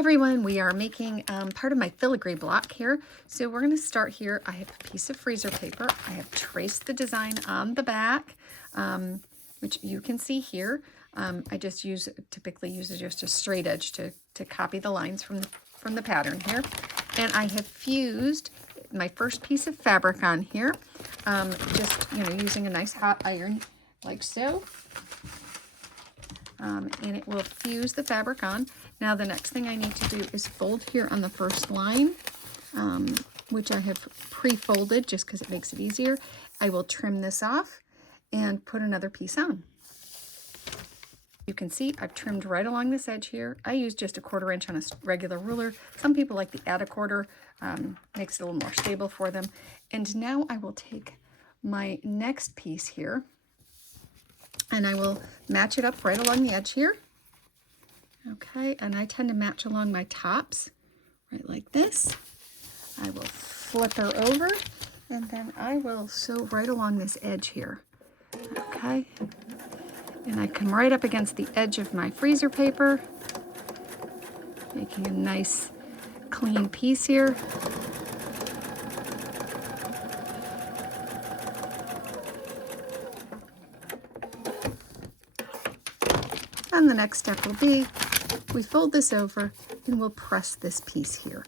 everyone, we are making part of my filigree block here. So we're going to start here. I have a piece of freezer paper. I have traced the design on the back, which you can see here. I just typically use just a straight edge to copy the lines from the pattern here. And I have fused my first piece of fabric on here, just using a nice hot iron like so. And it will fuse the fabric on. Now the next thing I need to do is fold here on the first line, which I have pre-folded just because it makes it easier. I will trim this off and put another piece on. You can see I've trimmed right along this edge here. I use just a 1/4 inch on a regular ruler. Some people like to add a 1/4, makes it a little more stable for them. And now I will take my next piece here and I will match it up right along the edge here. Okay, and I tend to match along my tops, right like this. I will flip her over, and then I will sew right along this edge here. Okay, and I come right up against the edge of my freezer paper, making a nice clean piece here. And the next step will be, we fold this over and we'll press this piece here.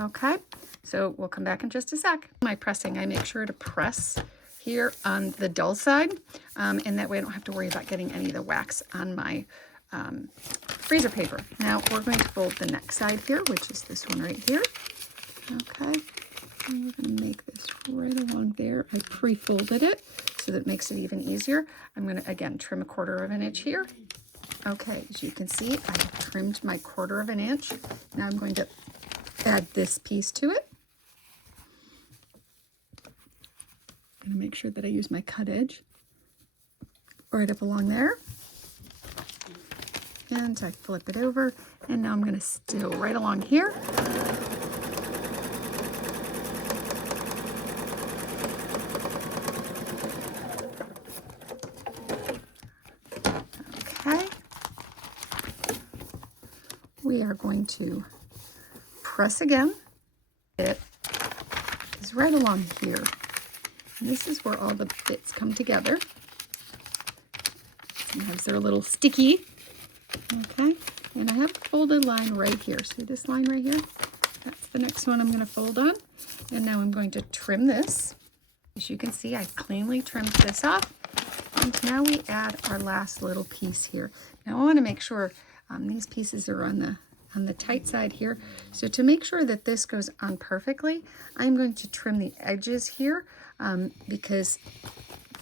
Okay, so we'll come back in just a sec. My pressing, I make sure to press here on the dull side, and that way I don't have to worry about getting any of the wax on my freezer paper. Now we're going to fold the next side here, which is this one right here. Okay, and we're going to make this right along there. I pre-folded it so that it makes it even easier. I'm going to, again, trim a 1/4 inch here. Okay, as you can see, I have trimmed my 1/4 inch. Now I'm going to add this piece to it. I'm going to make sure that I use my cut edge right up along there. And I flip it over, and now I'm going to sew right along here. We are going to press again. It is right along here. And this is where all the bits come together. Sometimes they're a little sticky. Okay, and I have a folded line right here. See this line right here? That's the next one I'm going to fold on. And now I'm going to trim this. As you can see, I cleanly trimmed this off. And now we add our last little piece here. Now I want to make sure these pieces are on the tight side here. So to make sure that this goes on perfectly, I'm going to trim the edges here because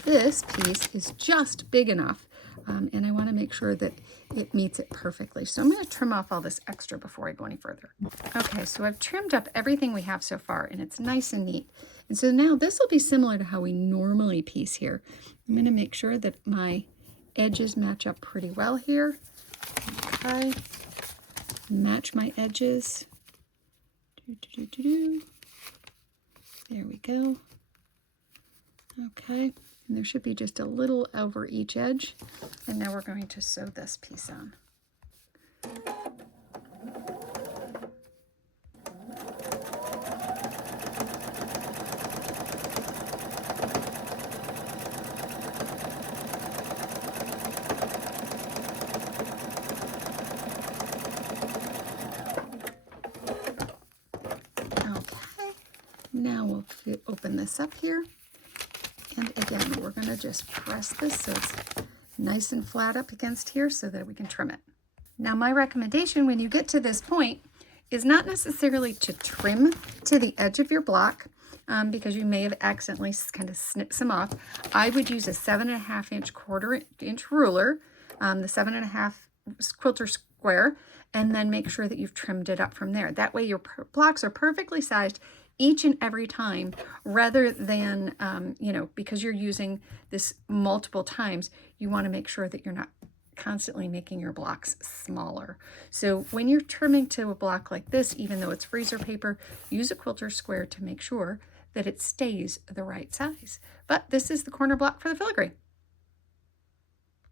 this piece is just big enough, and I want to make sure that it meets it perfectly. So I'm going to trim off all this extra before I go any further. Okay, so I've trimmed up everything we have so far, and it's nice and neat. And so now this will be similar to how we normally piece here. I'm going to make sure that my edges match up pretty well here. Okay, match my edges. There we go. Okay, and there should be just a little over each edge. And now we're going to sew this piece on. Now we'll open this up here, and again we're going to just press this so it's nice and flat up against here so that we can trim it. Now my recommendation when you get to this point is not necessarily to trim to the edge of your block because you may have accidentally kind of snipped some off. I would use a 7.5 inch 1/4 inch ruler, the 7.5 quilter square, and then make sure that you've trimmed it up from there. That way your blocks are perfectly sized each and every time, rather than, because you're using this multiple times, you want to make sure that you're not constantly making your blocks smaller. So when you're trimming to a block like this, even though it's freezer paper, use a quilter square to make sure that it stays the right size. But this is the corner block for the filigree.